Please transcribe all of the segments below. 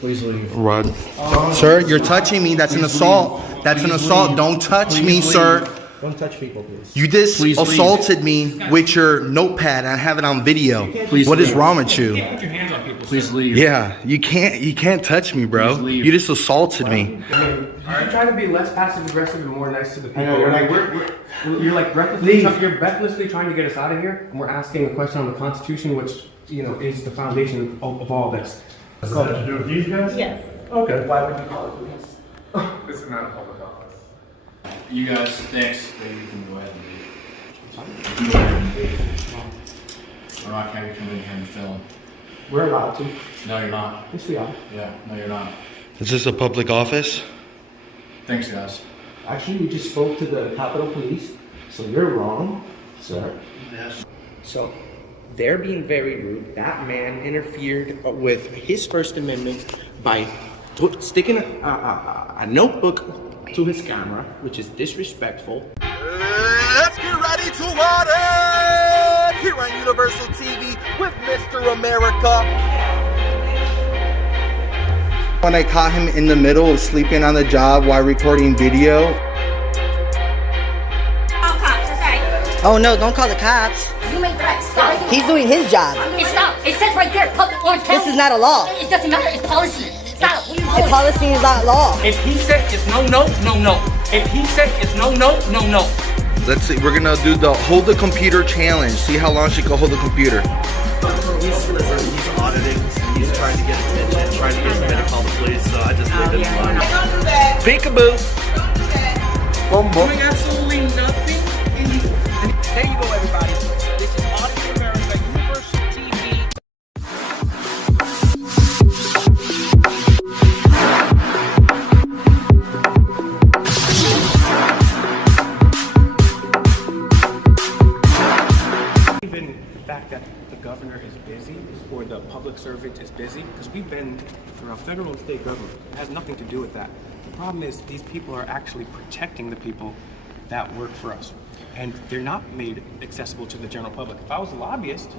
Please leave. Rod. Sir, you're touching me. That's an assault. That's an assault. Don't touch me, sir. Don't touch people, please. You just assaulted me with your notepad. I have it on video. What is wrong with you? Put your hands on people. Please leave. Yeah, you can't touch me, bro. You just assaulted me. Are you trying to be less passive aggressive and more nice to the people? I know, You're like recklessly trying to get us out of here, and we're asking a question on the Constitution, which is the foundation of all this. Does it have to do with these guys? Yes. Okay. Why would you call it police? This is not a public office. You guys, thanks. You can go ahead and leave. You can go ahead and leave. We're not going to come in here and film. We're allowed to. No, you're not. Yes, we are. Yeah, no, you're not. Is this a public office? Thanks, guys. Actually, we just spoke to the Capitol Police, so you're wrong, sir. Yes. So, they're being very rude. That man interfered with his First Amendment by sticking a notebook to his camera, which is disrespectful. Let's get ready to audit here on Universal TV with Mr. America. When I caught him in the middle of sleeping on the job while recording video. Call cops, that's right. Oh no, don't call the cops. You made threats. Stop. He's doing his job. It's not. It says right there, public or town. This is not a law. It doesn't matter. It's policy. Stop. The policy is not law. If he said it's no, no, no, no. If he said it's no, no, no, no. Let's see, we're gonna do the hold the computer challenge. See how long she can hold the computer. He's auditing. He's trying to get attention, trying to get somebody to call the police. So I just leave it alone. Don't do that. Peekaboo. Don't do that. Doing absolutely nothing. There you go, everybody. This is Audit America, Universal TV. Even the fact that the governor is busy or the public servant is busy, because we've been throughout federal and state government. It has nothing to do with that. The problem is these people are actually protecting the people that work for us. And they're not made accessible to the general public. If I was a lobbyist,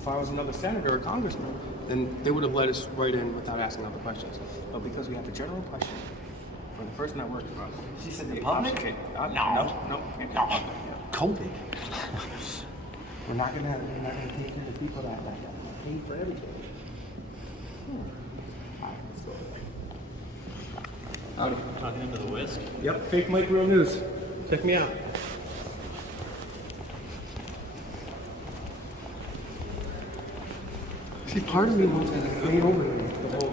if I was another senator or congressman, then they would have let us right in without asking other questions. But because we have the general question for the person that works for us. She said the public? No. COVID. We're not gonna take care of people that pay for everything. Talking into the whisk. Yep, fake Mike Real News. Check me out. See, part of me wants to stay over there.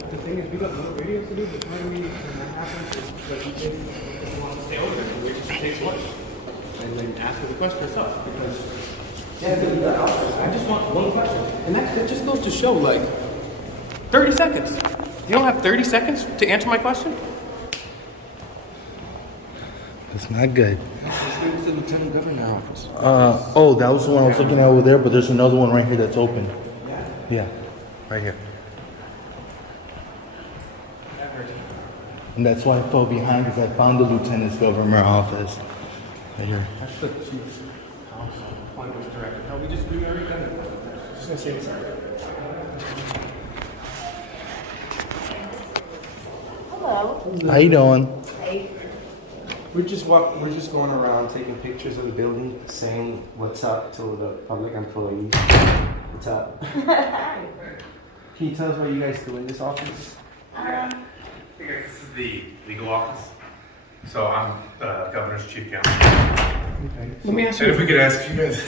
The thing is, we got more videos to do, but part of me, when that happens, is that he just wants to stay over there and wait till it takes lunch. And then ask her the question herself, because I just want one question. And that just goes to show, like, 30 seconds. You don't have 30 seconds to answer my question? That's not good. Let's go to the Lieutenant Governor office. Oh, that was the one I was looking at over there, but there's another one right here that's open. Yeah, right here. And that's why I fell behind, because I found the Lieutenant's Governor office. Right here. That's the chief counsel, Blanko's director. No, we just do everything. Just gonna say sorry. Hello. How you doing? Hey. We're just going around taking pictures of the building, saying what's up to the public employees. What's up? Can you tell us what you guys do in this office? This is the legal office. So I'm the governor's chief counsel. Okay. Let me ask And if you, we could ask you guys.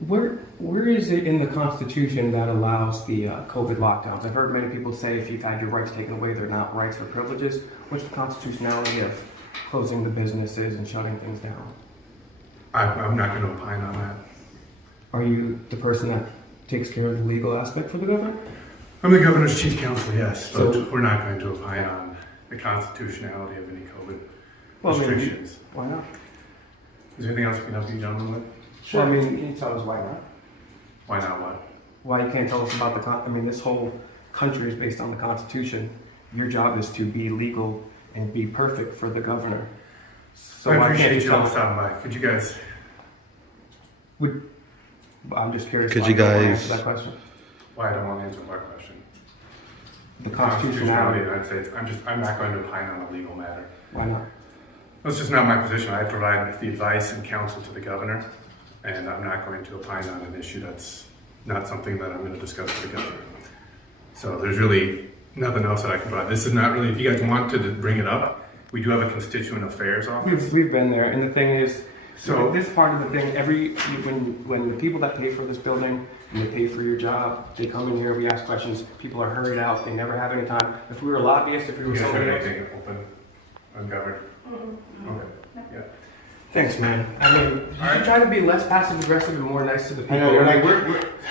where is it in the Constitution that allows the COVID lockdowns? I've heard many people say if you've had your rights taken away, they're not rights or privileges. What's the constitutionality of closing the businesses and shutting things down? I'm not going to opine on that. Are you the person that takes care of the legal aspect for the governor? I'm the governor's chief counsel, yes, but So- we're not going to opine on the constitutionality of any COVID restrictions. Why not? Is there anything else we can help you gentlemen with? Sure. Well, I mean, can you tell us why not? Why not what? Why you can't tell us about this whole country is based on the Constitution. Your job is to be legal and be perfect for the governor. So I why can't appreciate you you all tell? stopping by. Could you guys? I'm just curious. Could why you don't wanna guys- answer that question? Why I don't want to answer my question. the Constitutionality constitutionality. of the United States. I'm not going to opine on a legal matter. Why not? That's just not my position. I provide the advice and counsel to the governor, and I'm not going to opine on an issue that's not something that I'm going to discuss with the governor. So there's really nothing else that I can provide. This is not really, if you guys want to bring it up, we do have a constituent affairs office. We've been there, and the thing is, So- this part of the thing, when the people that pay for this building and they pay for your job, they come in here, we ask questions, people are hurried out, they never have any time. If we were lobbyists, if we You were guys have somebody else. anything open, uncovered? Okay, yeah. Thanks, man. I mean, you should try to be less passive aggressive and more nice to the people. know, you're like-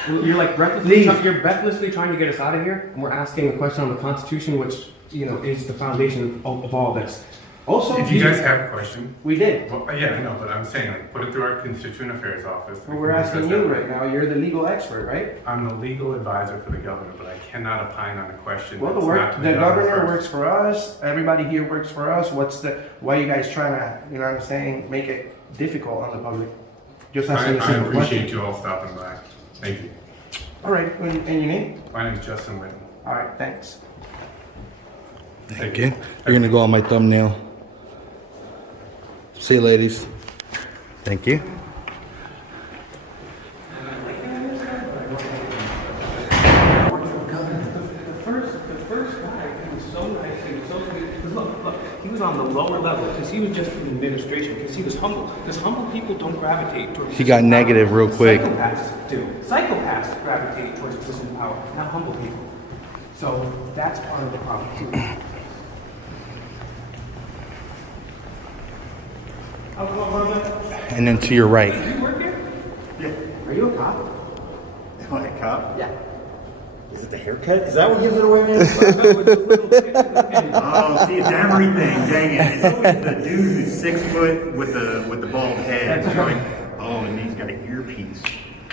You're like you're breathlessly trying to get us out of here, and we're asking a question on the Constitution, which is the foundation of all this. Also, If you guys have a question, we did. well, yeah, I know, but I'm saying, like, put it through our constituent affairs office. Well, we're asking you right now. You're the legal expert, right? I'm the legal advisor for the governor, but I cannot opine on a question Well, that's not to the governor governor first. works for us. Everybody here works for us. Why are you guys trying to, you know what I'm saying, make it difficult on the public? Just asking a I simple appreciate question. you all stopping by. Thank you. All right, and your name? My name is Justin Whitten. All right, thanks. Thank you. You're gonna go on my thumbnail. See you, ladies. Thank you. The first guy, he was so nice, he was so good. Because look, he was on the lower level, because he was just in administration, because he was humble. Because humble people don't gravitate towards He got negative real quick. Psychopaths do. Psychopaths gravitate towards position of power, not humble people. So that's part of the problem too. And then to your right. You work here? Are you a cop? Am I a cop? Yeah. Is it the haircut? Is that what gives it away, man? No, it's a little bit of opinion. Oh, see, it's everything. Dang it! It's always the dude who's 6 foot with the bald head. That's going, right. oh, and he's got an earpiece.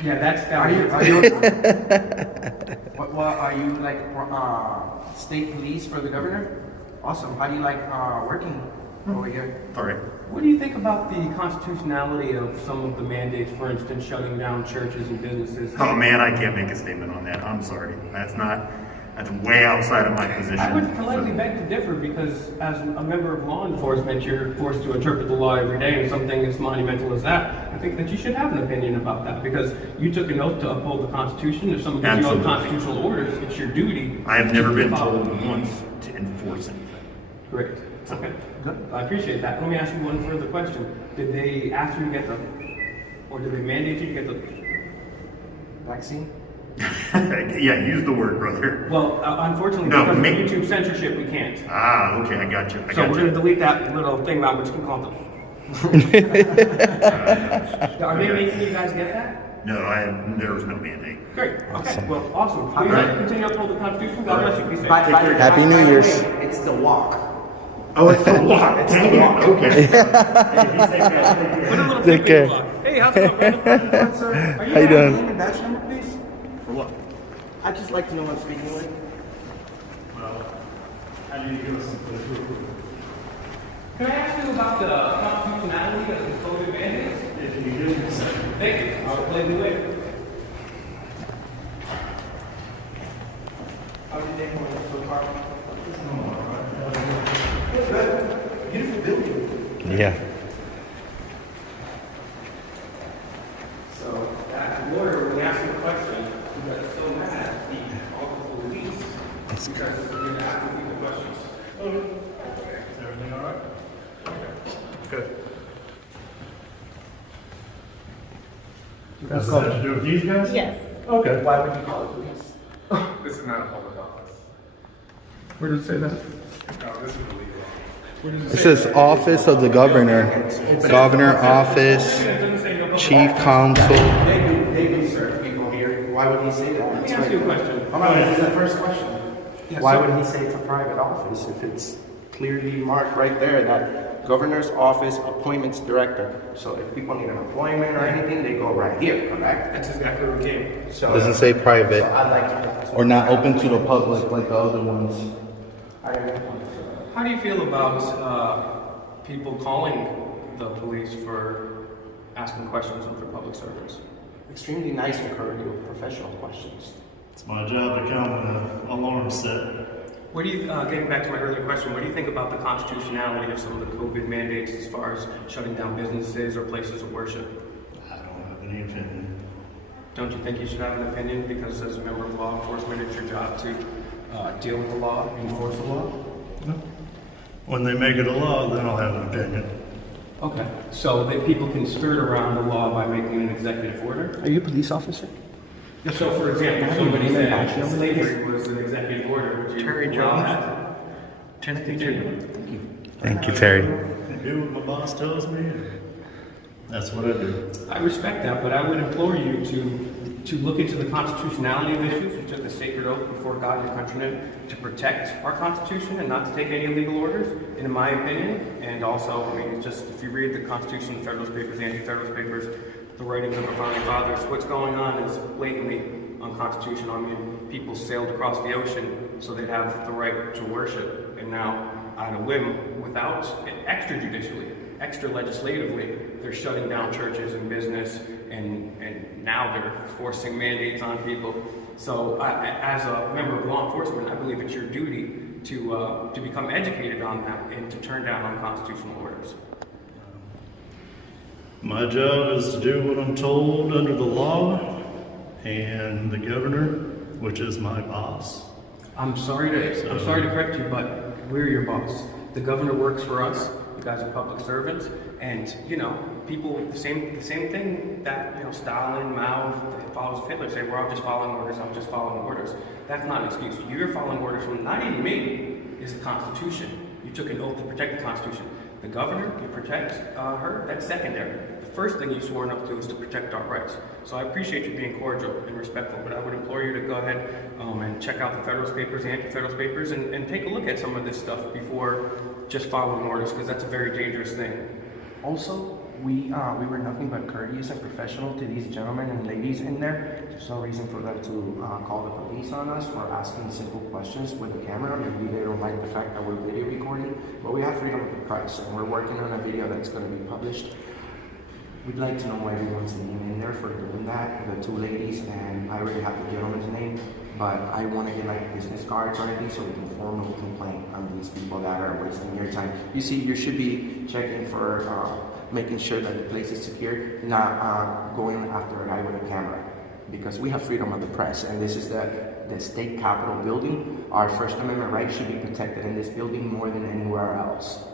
Yeah, that's Are you a cop? What, are you like state police for the governor? Awesome. How do you like working over here? All right. What do you think about the constitutionality of some of the mandates, for instance, shutting down churches and businesses? Oh man, I can't make a statement on that. I'm sorry. That's way outside of my position. I would politely So- beg to differ because as a member of law enforcement, you're forced to interpret the law every day, and something as monumental as that, I think that you should have an opinion about that because you took an oath to uphold the Constitution. If someone gives you Absolutely. unconstitutional orders, it's your duty. I have never been to follow. told once to enforce anything. Great. Okay. Good. I appreciate that. Let me ask you one further question. Did they ask you to get or did they mandate you to get Vaccine? Yeah, use the word, brother. Well, unfortunately, No, because of me- YouTube censorship, we can't. Ah, okay, I got you. So we're going to delete that little thing about which can call them. Are they making you guys get that? No, there was no mandate. Great. Okay. Well, awesome. Please Right. continue to uphold the Constitution. God bless you. Be safe. Happy New Year's. It's the walk. Oh, it's the walk. It's the walk. Okay. Put a little Take clip in care. the block. Hey, how's it going, brother? Sir, are How you doing? name and badge number, please? For what? I'd just like to know who I'm speaking with. Can I ask you about the constitutionality of the COVID mandates? If you do, thank you. I'll play you later. How's your day going so far? Beautiful building. Yeah. So, that lawyer, when he asked you a question, he got so mad, he called the police because he didn't ask you the questions. Is everything all right? Okay. Good. That's to do with these guys? Yes. Okay. Why would you call the police? This is not a public office. Where does it say that? No, this is illegal. It says Office of the Governor. Governor Office, Chief Counsel. They do serve people here. Why would he say that? Let me ask you a question. Hold on, this is the first question. Yeah, Why so- would he say it's a private office if it's clearly marked right there that Governor's Office Appointments Director? So if people need an appointment or anything, they go right here, correct? That's exactly where we came. So, Doesn't say private. So I'd like to. Or not open to the public like the other ones. How do you feel about people calling the police for asking questions of their public servants? Extremely nice and cordial, professional questions. It's my job to come when an alarm set. What do you, getting back to my earlier question, what do you think about the constitutionality of some of the COVID mandates as far as shutting down businesses or places of worship? I don't have any opinion. Don't you think you should have an opinion because as a member of law enforcement, it's your job to deal with the law, enforce the law? No. When they make it a law, then I'll have an opinion. Okay, so that people can skirt around the law by making an executive order? Are you a police officer? So, for example, somebody said slavery was an executive order. Would you Terry allow Jones. that? Timothy Turbitt. Thank you, Terry. I do what my boss tells me, and that's what I do. I respect that, but I would implore you to look into the constitutionality of issues. You took the sacred oath before God and your countrymen to protect our Constitution and not to take any illegal orders, in my opinion. And also, I mean, just if you read the Constitution, the Federalist Papers, the Anti-Federalist Papers, the writings of our founding fathers, what's going on is blatantly unconstitutional. I mean, people sailed across the ocean so they'd have the right to worship, and now, on a whim, without extrajudicially, extra legislatively, they're shutting down churches and business, and now they're forcing mandates on people. So, as a member of law enforcement, I believe it's your duty to become educated on that and to turn down unconstitutional orders. My job is to do what I'm told under the law, and the governor, which is my boss. I'm sorry to correct you, but we're your boss. The governor works for us. You guys are public servants, and you know people. The same thing that Stalin, Mao, the followers of Hitler say. We're all just following orders. I'm just following orders. That's not an excuse. You're following orders from not even me. Is the Constitution. You took an oath to protect the Constitution. The governor, you protect her. That's secondary. The first thing you swore an oath to is to protect our rights. So I appreciate you being cordial and respectful, but I would implore you to go ahead and check out the Federalist Papers, the Anti-Federalist Papers, and take a look at some of this stuff before just following orders, because that's a very dangerous thing. Also, we were nothing but courteous and professional to these gentlemen and ladies in there. There's no reason for them to call the police on us for asking simple questions with a camera. Maybe they don't like the fact that we're video recording, but we have freedom of the press, and we're working on a video that's going to be published. We'd like to know everyone's name in there for doing that, the two ladies, and I already have the gentleman's name, but I want to get like business cards or anything so we can formally complain on these people that are wasting your time. You see, you should be checking for making sure that the place is secure, not going after a guy with a camera, because we have freedom of the press, and this is the state capitol building. Our First Amendment rights should be protected in this building more than anywhere else.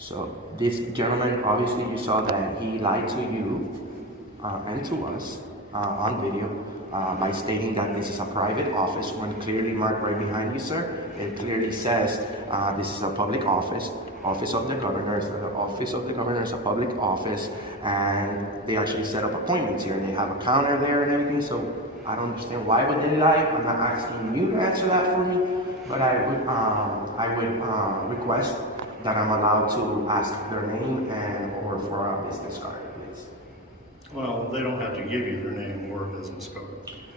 So this gentleman, obviously you saw that he lied to you and to us on video by stating that this is a private office when clearly marked right behind you, sir. It clearly says this is a public office. Office of the Governor. The Office of the Governor is a public office, and they actually set up appointments here. They have a counter there and everything, so I don't understand why would they lie. I'm not asking you to answer that for me, but I would request that I'm allowed to ask their name and or for a business card, please. Well, they don't have to give you their name or business card.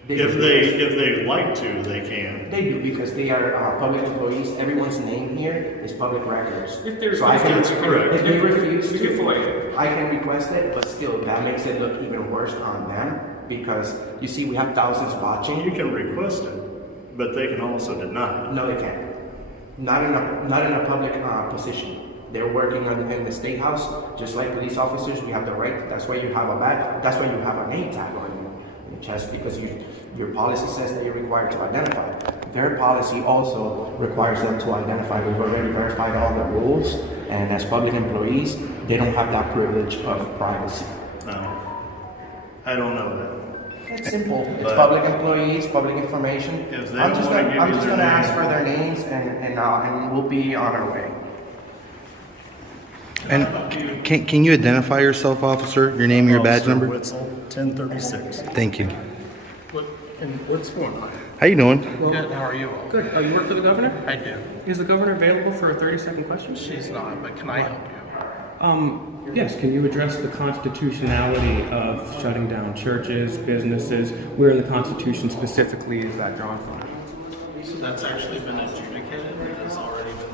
They If do. they like to, they can. They do, because they are public employees. Everyone's name here is public records. If there's so I can, That's correct. if they refuse We can to, FOIA it. I can request it, but still, that makes it look even worse on them, because you see, we have thousands watching. You can request it, but they can also deny it. No, they can't. Not in a public position. They're working in the state house, just like police officers. We have the right. That's why you have a badge. That's why you have a name tag on your chest, because your policy says that you're required to identify. Their policy also requires them to identify. We've already verified all the rules, and as public employees, they don't have that privilege of privacy. No, I don't know that. It's simple. It's But public employees, public information. If they I'm just wanna gonna, give I'm you just their gonna name. ask for their names, and we'll be on our way. And can you identify yourself, officer? Your name and your badge Officer number? Witzel, 1036. Thank you. What's going on? How you doing? Good, how are you all? Good. You work for the governor? I do. Is the governor available for a 30-second question? She's not, but can I help you? Yes, can you address the constitutionality of shutting down churches, businesses? Where in the Constitution specifically is that drawn from? So that's actually been adjudicated. It has already been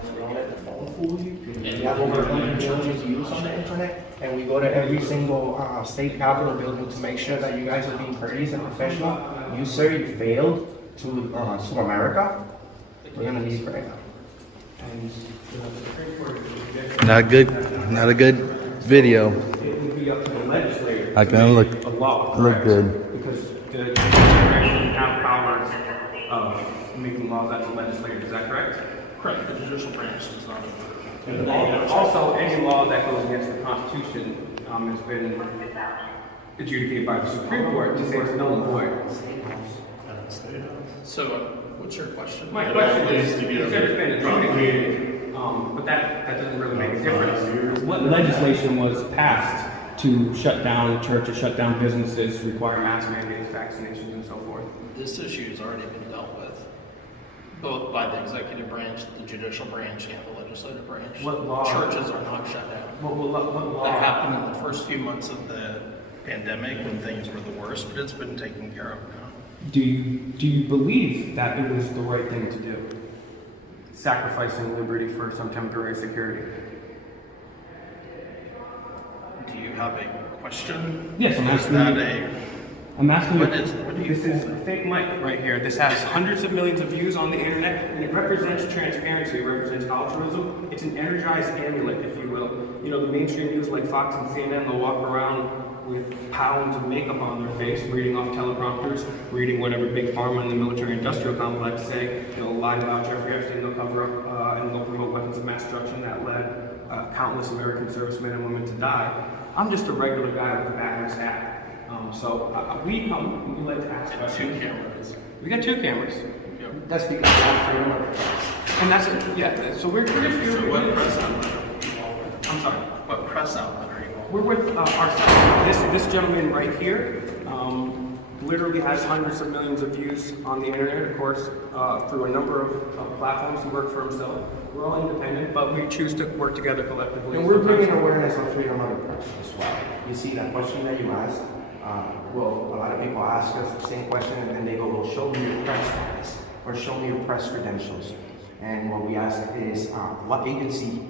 We have over 100 million views on the internet, and we go to every single state capitol building to make sure that you guys are being courteous and professional. You, sir, you failed to America. We're gonna leave right now. And the Supreme Court Not a good video. it would be up to the legislature I to can make look- a law. look correct? good. Because the judiciary doesn't have powers of making laws as a legislator. Is that correct? Correct, the judicial branch does not. Also, any law that goes against the Constitution has been adjudicated by the Supreme Court to say it's null and void. So, what's your question? My question is, it's been adjudicated, but that doesn't really make a difference. What legislation was passed to shut down churches, shut down businesses, require mask mandates, vaccinations, and so forth? This issue has already been dealt with, both by the executive branch, the judicial branch, and the legislative branch. What law? Churches are not shut down. What law? That happened in the first few months of the pandemic when things were the worst, but it's been taken care of now. Do you believe that it was the right thing to do? Sacrificing liberty for some temporary security? Do you have a question? Yes, I'm Is asking that you. I'm asking What you. is- what do you This is a fake mic right here. This has hundreds of millions of views on the internet, and it represents transparency. It represents altruism. It's an energized amulet, if you will. You know, the mainstream news like Fox and CNN, they'll walk around with pounds of makeup on their face, reading off teleprompters, reading whatever big pharma and the military-industrial complex say. They'll lie about Jeffrey Epstein. They'll cover up and they'll promote weapons of mass destruction that led countless American servicemen and women to die. I'm just a regular guy with a backwards hat. We like to ask questions. 2 cameras. We got 2 cameras. Yep. That's because I'm freedom of the press. And that's it. Yeah. So we're just here. So what press outlet? I'm sorry. What press outlet are you on? We're with ourselves. This gentleman right here literally has hundreds of millions of views on the internet, of course, through a number of platforms. He works for himself. We're all independent, but we choose to work together collectively. And we're bringing awareness on freedom of the press as well. You see that question that you asked? Well, a lot of people ask us the same question and then they go, well, show me your press status or show me your press credentials. And what we ask is, what agency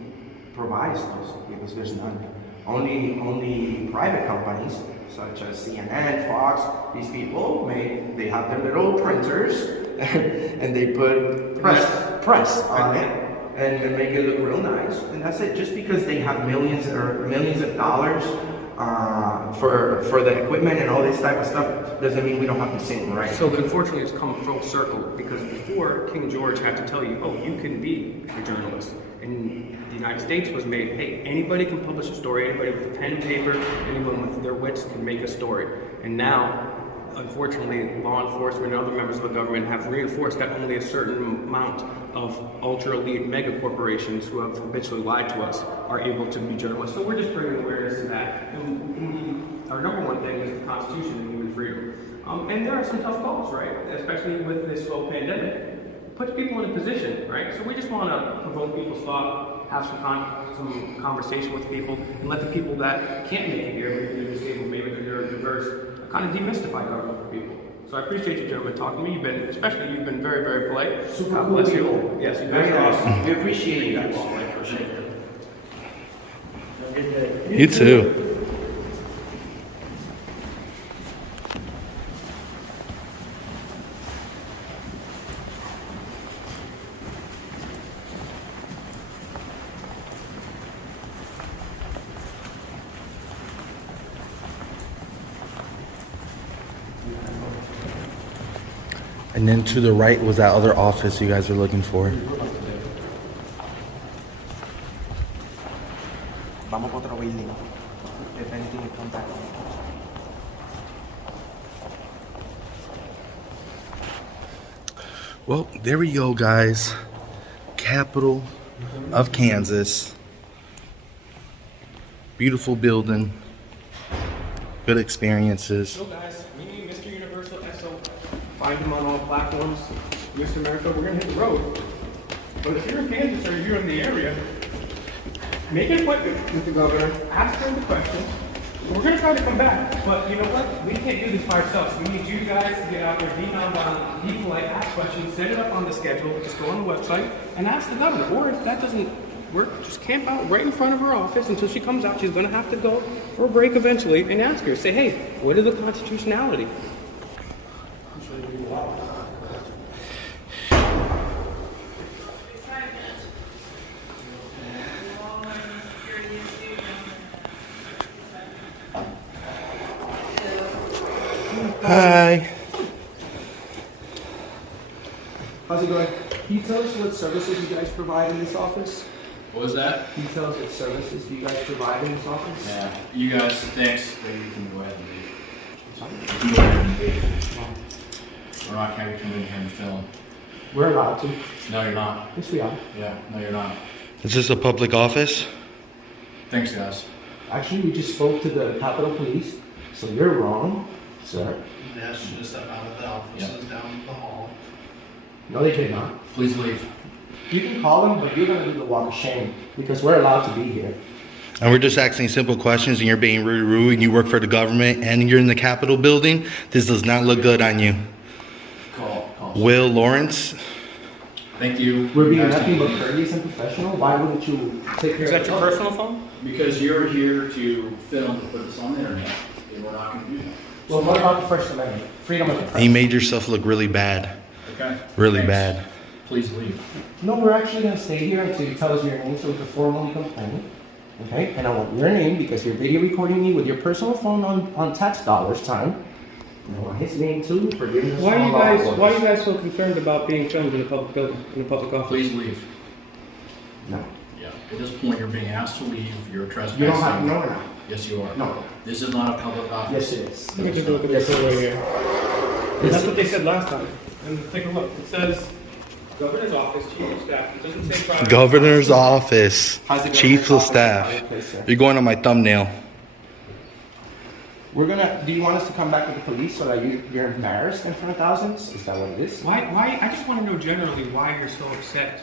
provides those? Because there's none. Only private companies, such as CNN, Fox, these people, they have their little printers and they put press on it. And make it look real nice, and that's it. Just because they have millions of dollars for the equipment and all this type of stuff doesn't mean we don't have the same right. So unfortunately, it's come full circle because before King George had to tell you, oh, you can be a journalist. In the United States was made, hey, anybody can publish a story. Anybody with a pen and paper, anyone with their wits can make a story. And now, unfortunately, law enforcement and other members of the government have reinforced that only a certain amount of ultra-elite mega corporations who have habitually lied to us are able to be journalists. So we're just bringing awareness to that. And our number one thing is the Constitution and human freedom. And there are some tough calls, right? Especially with this whole pandemic. Puts people in a position, right? So we just want to provoke people's thought, have some conversation with people, and let the people that can't make it here, maybe they're disabled, maybe they're diverse, kind of demystify government for people. So I appreciate you gentlemen talking to me. You've been very, very polite. Super God cool bless people. you. Yes, you Very guys awesome. We appreciate you guys. I appreciate it. You too. And then to the right was that other office you guys are looking for. Vamos para otro building. If anything, we come back. Well, there we go, guys. Capital of Kansas. Beautiful building. Good experiences. So guys, we need Mr. Universal SO. Find him on all platforms. Mr. America, we're gonna hit the road. But if you're in Kansas or if you're in the area, make an appointment with the governor, ask him the questions. We're gonna try to come back, but you know what? We can't do this by ourselves. We need you guys to get out there, be nonviolent, be polite, ask questions, set it up on the schedule, just go on the website and ask the governor. Or if that doesn't work, just camp out right in front of her office until she comes out. She's gonna have to go for a break eventually and ask her, say, hey, what is the constitutionality? How's it going? Can you tell us what services you guys provide in this office? What was that? Can you tell us what services you guys provide in this office? Yeah, you guys, thanks. Maybe you can go ahead and leave. You can go ahead and leave. We're not going to come in here and film. We're allowed to. No, you're not. Yes, we are. Yeah, no, you're not. Is this a public office? Thanks, guys. Actually, we just spoke to the Capitol Police, so you're wrong, sir. They asked you to step out of the offices down the hall. No, they did not. Please leave. You can call them, but you're gonna do the walk of shame because we're allowed to be here. And we're just asking simple questions and you're being really rude and you work for the government and you're in the Capitol building. This does not look good on you. Call. Will Lawrence? Thank you. We're being Guys, nothing but thank you. courteous and professional. Why wouldn't you take care Is of that your personal phone? Because you're here to film to put this on the internet, and we're not going to do that. Well, what about the First Amendment? Freedom of the press. You made yourself look really bad. Okay? Really Thanks. bad. Please leave. No, we're actually gonna stay here until you tell us your name so we can formally complain. Okay? And I want your name because you're video recording me with your personal phone on tax dollars time. And I want his name too for giving us Why are all you guys so concerned about being filmed in a public building, in a public office? Please leave. No. Yeah. At this point, you're being asked to leave. You're trespassing. You don't have, no, we're not. Yes, you are. No. This is not a public office. Yes, it is. Let me take a look at this over here. That's what they said last time. And take a look. It says Governor's Office, Chief of Staff. It doesn't say private. Governor's office, How's it going? chief of Office staff. in my place, sir. You're going on my thumbnail. We're gonna, do you want us to come back with the police so that you're embarrassed in front of thousands? Is that what it is? Why? I just want to know generally why you're so upset.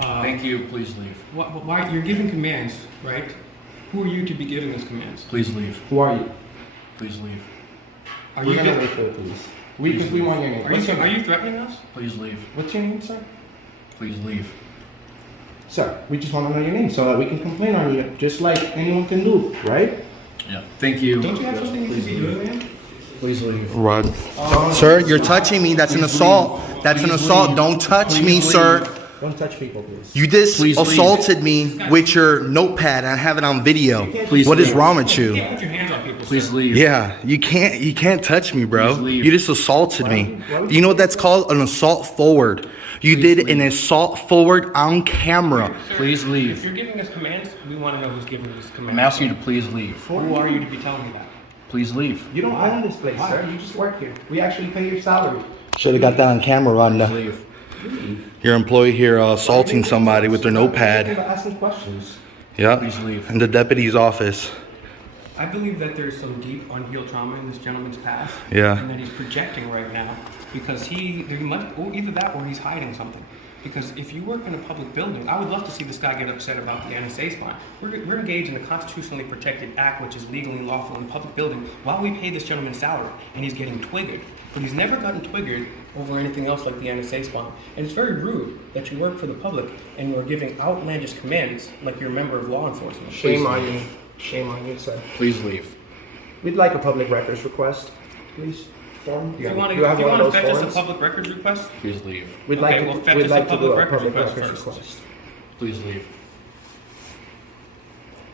Thank you. Please leave. Why you're giving commands, right? Who are you to be giving those commands? Please leave. Who are you? Please leave. Are We're you? gonna wait for the police. Because we want your name. What's your Are name? you threatening us? Please leave. What's your name, sir? Please leave. Sir, we just want to know your name so that we can complain on you, just like anyone can do, right? Yeah. Thank you. Don't you have something you Please should be leave. doing, man? Please leave. Rod. Sir, you're touching me. That's an assault. That's an assault. Don't touch me, sir. Don't touch people, please. You just Please leave. assaulted me with your notepad and I have it on video. Please What is leave. wrong with You you? can't put your hands on people. Please sir. leave. Yeah, you can't touch me, bro. Please leave. You just assaulted me. You know what that's called? An assault forward. You did an assault forward on camera. Please If leave. you're giving us commands, we want to know who's giving us commands. I'm asking you to please leave. Who are you to be telling me that? Please leave. You don't own this place, sir. You just work here. We actually pay your salary. Should have got that on camera, Rhonda. Leave. Your employee here assaulting somebody with their You're notepad. asking questions. Yeah, Please leave. in the deputy's office. I believe that there's some deep unhealed trauma in this gentleman's past. Yeah. And that he's projecting right now because there must, or either that or he's hiding something. Because if you work in a public building, I would love to see this guy get upset about the NSA spine. We're engaged in a constitutionally protected act, which is legally lawful in a public building, while we pay this gentleman salary, and he's getting twiggered. But he's never gotten twiggered over anything else like the NSA spine. And it's very rude that you work for the public and you're giving outlandish commands like you're a member of law enforcement. Shame on you. Shame on you, sir. Please leave. We'd like a public records request, please. Form. If you want You have one of to those fetch us a forms? public records request, Please leave. We'd Okay, like well, to, fetch we'd us a like to do public a records public request records first. request. Please leave.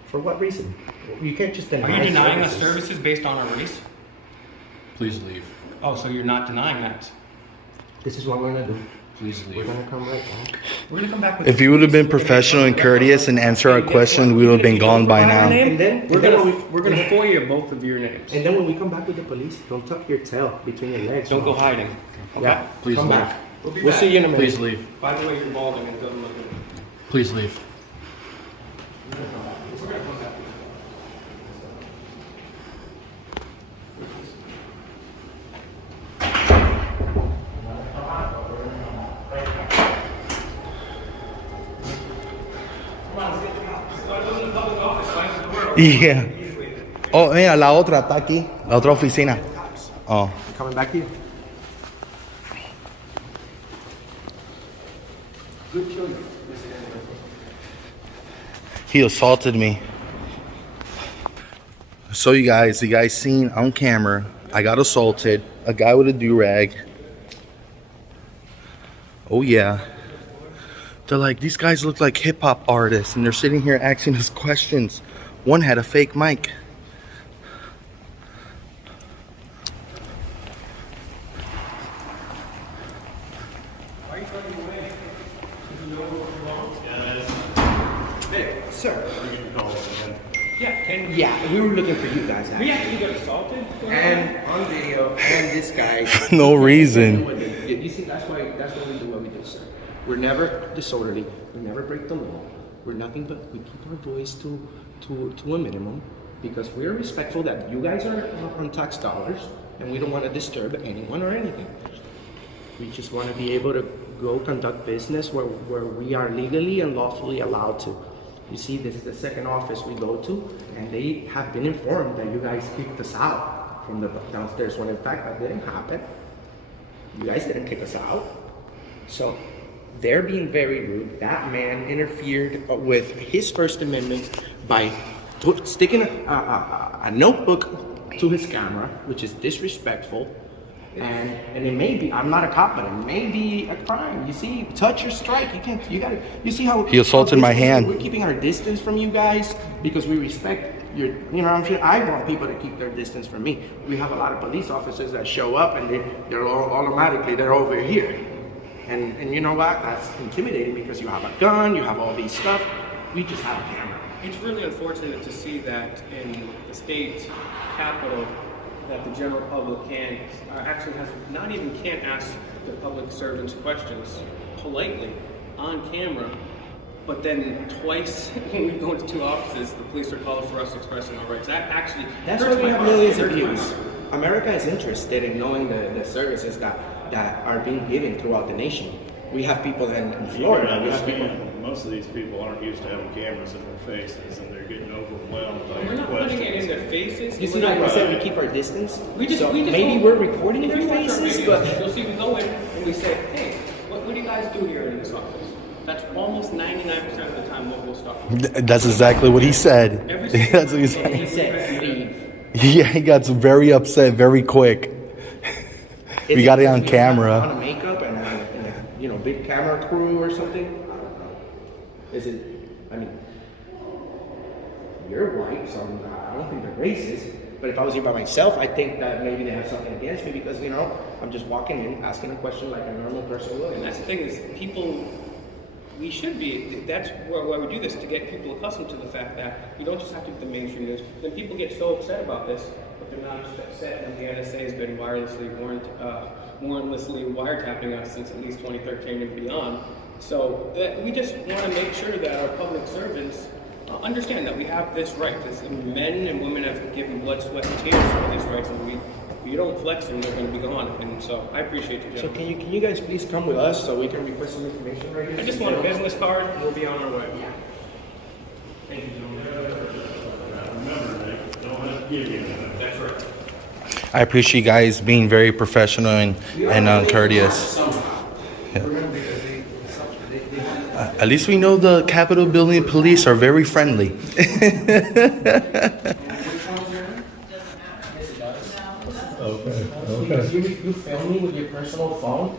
For what reason? You can't just deny are you denying us services. services based on our race? Please leave. Oh, so you're not denying that? This is what we're gonna do. Please We're leave. gonna come right back. We're gonna come back with. If you would have been professional and courteous and answer our question, we would have been gone by now. And then We're when gonna we- FOIA both of your names. And then when we come back with the police, don't tuck your tail between your legs. Don't go hiding. Okay. Yeah, Please come leave. back. We'll be We'll back. see you in a minute. Please leave. By the way, you're balding and it doesn't look good. Please leave. We're gonna come back. Yeah. Oh, mira, la otra está aquí. La otra oficina. Oh. Coming back here. Good children. He assaulted me. So you guys seen on camera, I got assaulted. A guy with a do-rag. Oh yeah. They're like, these guys look like hip-hop artists and they're sitting here asking us questions. One had a fake mic. Why are you trying to Sir. Yeah, we were looking for you guys. we actually got assaulted. And on video, and this guy. No reason. You see, that's why we do what we do, sir. We're never disorderly. We never break the law. We're nothing but we keep our voice to a minimum because we're respectful that you guys are on tax dollars and we don't want to disturb anyone or anything. We just want to be able to go conduct business where we are legally and lawfully allowed to. You see, this is the second office we go to, and they have been informed that you guys kicked us out from the downstairs, when in fact that didn't happen. You guys didn't kick us out. So they're being very rude. That man interfered with his First Amendment by sticking a notebook to his camera, which is disrespectful. And it may be, I'm not a cop, but it may be a crime. You see, touch or strike. You see how he assaulted my hand. We're keeping our distance from you guys because we respect your, you know what I'm saying? I want people to keep their distance from me. We have a lot of police officers that show up and they're all automatically, they're over here. And you know what? That's intimidating because you have a gun, you have all these stuff. We just have a camera. It's really unfortunate to see that in the state capital that the general public can't ask the public servants questions politely on camera, but then twice when we go into two offices, the police are called for us expressing our rights. That's why we have millions of views. America is interested in knowing the services that are being given throughout the nation. We have people in Florida. We have people. Most of these people aren't used to having cameras in their faces, and they're getting overwhelmed by We're not putting it in their faces. You see, like I said, we keep our distance. We just maybe we're recording their faces, but you'll see we go in and we say, "Hey, what do you guys do here in this office?" That's almost 99% of the time what we'll stop. That's exactly what he said. That's what he said. He said, "Leave." Yeah, he got very upset very quick. We got it on camera. On a makeup and a big camera crew or something. I don't know. Is it? I mean, you're white, so I don't think they're racist. But if I was here by myself, I think that maybe they have something against me because I'm just walking in, asking a question like a normal person would. And that's the thing is, people. We should be. That's why we do this, to get people accustomed to the fact that you don't just have to be the mainstream news. Then people get so upset about this, but they're not just upset when the NSA has been wirelessly wiretapping us since at least 2013 and beyond. So we just want to make sure that our public servants understand that we have this right. Men and women have given blood, sweat, and tears for these rights, and if you don't flex them, they're going to be gone. And so I appreciate you, gentlemen. So can you guys please come with us so we can request some information right here? I just want a business card. We'll be on our way. Thank you, gentlemen. Remember, they don't have to give you that. That's right. I appreciate you guys being very professional and courteous. Yeah. At least we know the Capitol Building police are very friendly. Because you film me with your personal phone.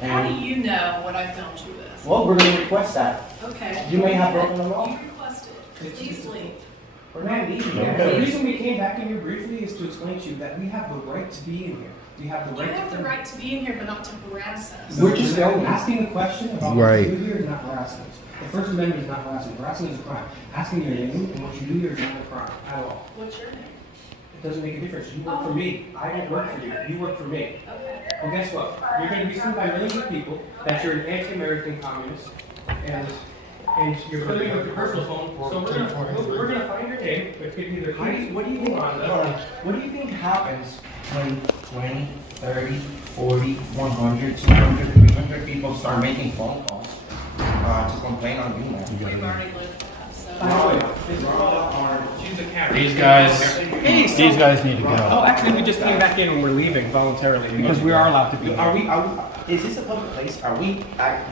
How do you know what I filmed you with? Well, we're going to request that. Okay. You may have broken the law. You requested. Please leave. We're not leaving. The reason we came back in here briefly is to explain to you that we have the right to be in here. We have the right. You have the right to be in here, but not to harass us. We're just asking the question about Right. what you do here is not harassing us. The First Amendment is not harassing. Harassing is a crime. Asking your name and what you do here is not a crime at all. What's your name? It doesn't make a difference. You work for me. I don't work for you. You work for me. Okay. Well, guess what? You're going to be sued by millions of people that you're an anti-American communist, and you're filming with your personal phone. So we're gonna find your name. It's going to be either What do you think happens when 20, 30, 40, 100, 200, 300 people start making phone calls to complain on you, man? We've already lived that. These guys need to go. Oh, actually, we just came back in and we're leaving voluntarily because we are allowed to be. Are we? Is this a public place?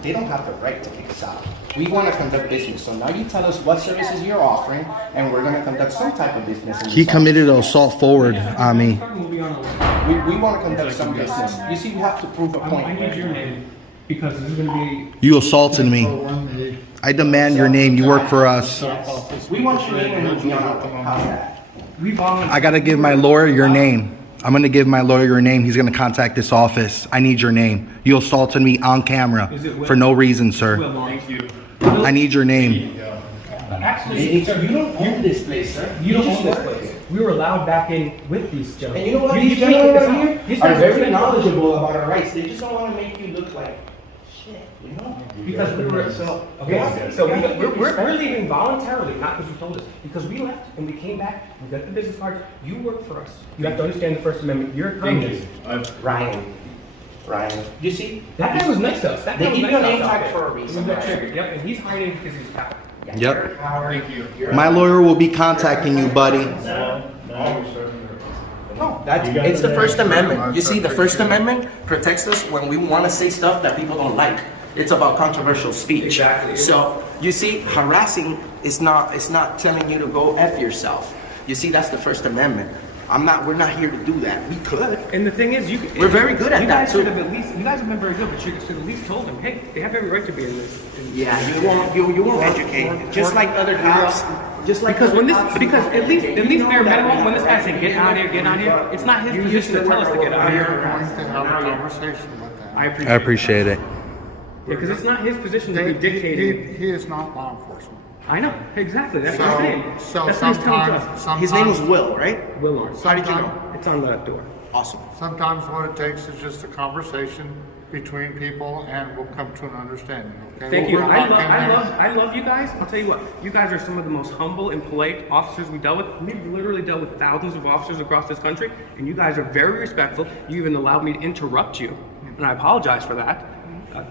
They don't have the right to kick us out. We want to conduct business. So now you tell us what services you're offering, and we're going to conduct some type of business. He committed an assault forward on me. We want to conduct some business. You see, we have to prove a point. I need your name because this is going to be. You assaulted me. I demand your name. You work for us. We want your name and we'll be on our contact. I gotta give my lawyer your name. I'm gonna give my lawyer your name. He's gonna contact this office. I need your name. You assaulted me on camera for no reason, sir. Thank you. I need your name. Actually, sir, you don't own this place, sir. you don't just own this work place. here. We were allowed back in with these gentlemen. And you know what? You These can't gentlemen kick us over out. here These are guys very knowledgeable about our rights. They just don't want to make you look like shit, you know? Because we were we're leaving voluntarily, not because you told us. Because we left and we came back. We got the business card. You work for us. You have to understand the First Amendment. You're a communist. Ryan. You see? That guy was nice to us. That They guy was give nice you a to name us out tag there. for a reason, We got right? triggered. Yep, and he's hiding because he's power. Yep. Thank you. My lawyer will be contacting you, buddy. No, it's the First Amendment. You see, the First Amendment protects us when we want to say stuff that people don't like. It's about controversial speech. Exactly. So you see, harassing is not telling you to go F yourself. You see, that's the First Amendment. We're not here to do that. We could. And the thing is, we're very good at that too. You guys have been very good, but you should at least told them, hey, they have every right to be in this. Yeah, you won't educate. Just like other cops. Just like because at least bare minimum, when this guy said get out of here, it's not his position to tell us to get out of here. I appreciate it. Yeah, because it's not his position to be dictating. He is not law enforcement. I know, exactly. That's what I'm saying. So That's what he's telling us. His name is Will, right? Will Lawrence. How did you know? It's on the door. Awesome. Sometimes what it takes is just a conversation between people, and we'll come to an understanding. Okay? Thank you. We're not gonna- I love you guys. I'll tell you what. You guys are some of the most humble and polite officers we dealt with. We've literally dealt with thousands of officers across this country, and you guys are very respectful. You even allowed me to interrupt you, and I apologize for that.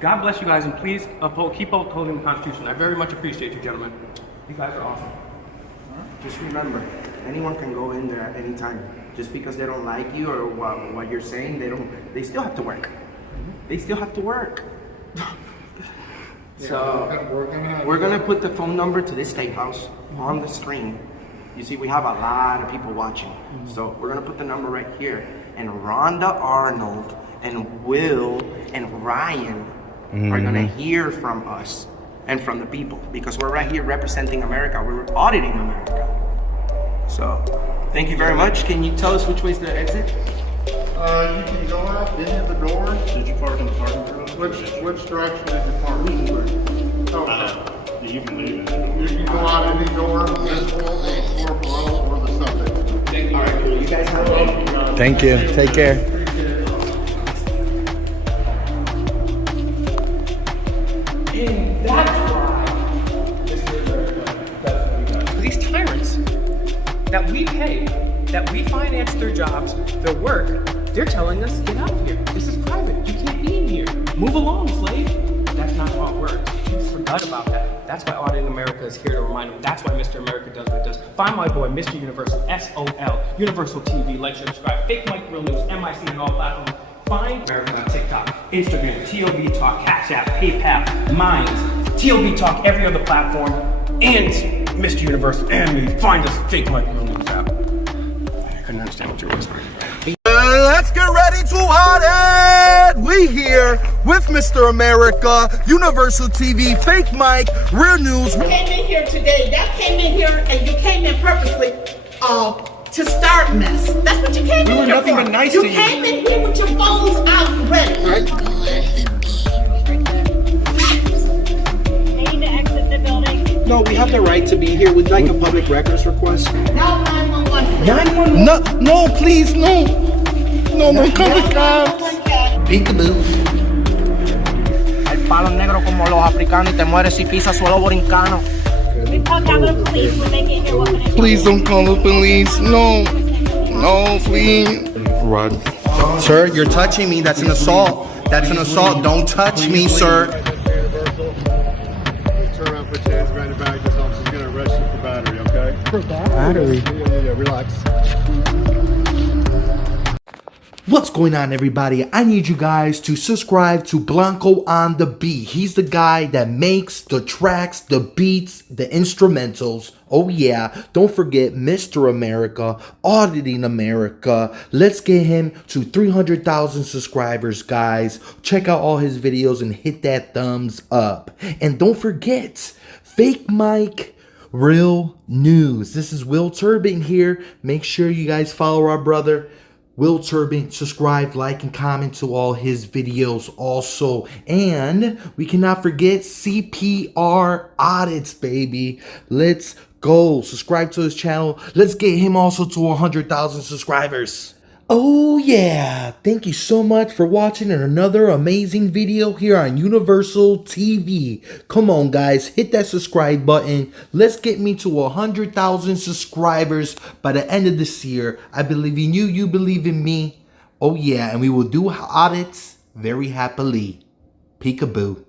God bless you guys, and please keep upholding the Constitution. I very much appreciate you, gentlemen. You guys are awesome. Just remember, anyone can go in there at any time. Just because they don't like you or what you're saying, they still have to work. They still have to work. So we're gonna put the phone number to this state house on the screen. You see, we have a lot of people watching. So we're gonna put the number right here. And Rhonda Arnold and Will and Ryan are gonna hear from us and from the people, because we're right here representing America. We're auditing America. So thank you very much. Can you tell us which way is the exit? You can go out into the door. Did you park in the parking garage? Which direction did you park? You can leave it. You can go out any door, this floor, the floor below, or the subject. All right, cool. You guys have a Thank you. Take care. And that's why Mr. America does what he does. These tyrants that we pay, that we finance their jobs, their work, they're telling us, get out of here. This is private. You can't be in here. Move along, slave. That's not how it works. You forgot about that. That's why Auditing America is here to remind them. That's why Mr. America does what he does. Find my boy, Mr. Universal, SOL, Universal TV. Like, share, subscribe. Fake Mike, Real News, MIC, and all platforms. Find America on TikTok, Instagram, TOB Talk, Cash App, PayPal, Minds, TOB Talk, every other platform, and Mr. Universal and me. Find us, Fake Mike, Real News app. I couldn't understand what you were whispering. Let's get ready to audit! We here with Mr. America, Universal TV, Fake Mike, Real News. You came in here today. Y'all came in here and you came in purposely to start mess. That's what you came in here for. We were nothing but nice to you. You came in here with your phones out ready. They need to exit the building. No, we have the right to be here. We'd like a public records request. No 911. 911? No, please, no. No, come on, cops. Peekaboo. El palo negro como los africanos y te mueres si pisas suelo borincano. We called down the police when they get here. What can I do? Please don't call the police. No. No, please. Rod. Sir, you're touching me. That's an assault. That's an assault. Don't touch me, sir. Turn around, put your hands behind your back. This officer's going to arrest you for battery, okay? For battery? Yeah, relax. What's going on, everybody? I need you guys to subscribe to Blanko on the Beat. He's the guy that makes the tracks, the beats, the instrumentals. Oh yeah, don't forget Mr. America, Auditing America. Let's get him to 300,000 subscribers, guys. Check out all his videos and hit that thumbs up. And don't forget, Fake Mike, Real News. This is Will Turbitt here. Make sure you guys follow our brother. Will Turbitt. Subscribe, like, and comment to all his videos also. And we cannot forget CPR Audits, baby. Let's go. Subscribe to his channel. Let's get him also to 100,000 subscribers. Oh yeah, thank you so much for watching another amazing video here on Universal TV. Come on guys, hit that subscribe button. Let's get me to 100,000 subscribers by the end of this year. I believe in you, you believe in me. Oh yeah, and we will do audits very happily. Peekaboo.